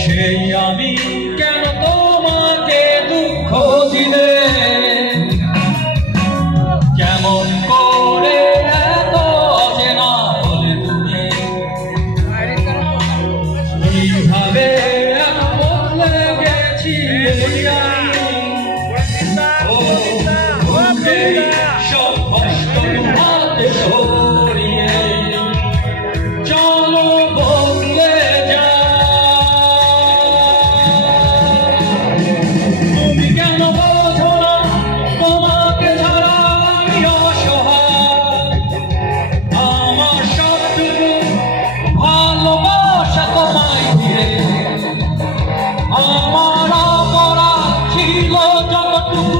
সেই আমি কেন তোমাকে দুঃখ দিলে? কেমন করে এত অচেনা হলে তুমি? কীভাবে বদলে গেছি ও Oh.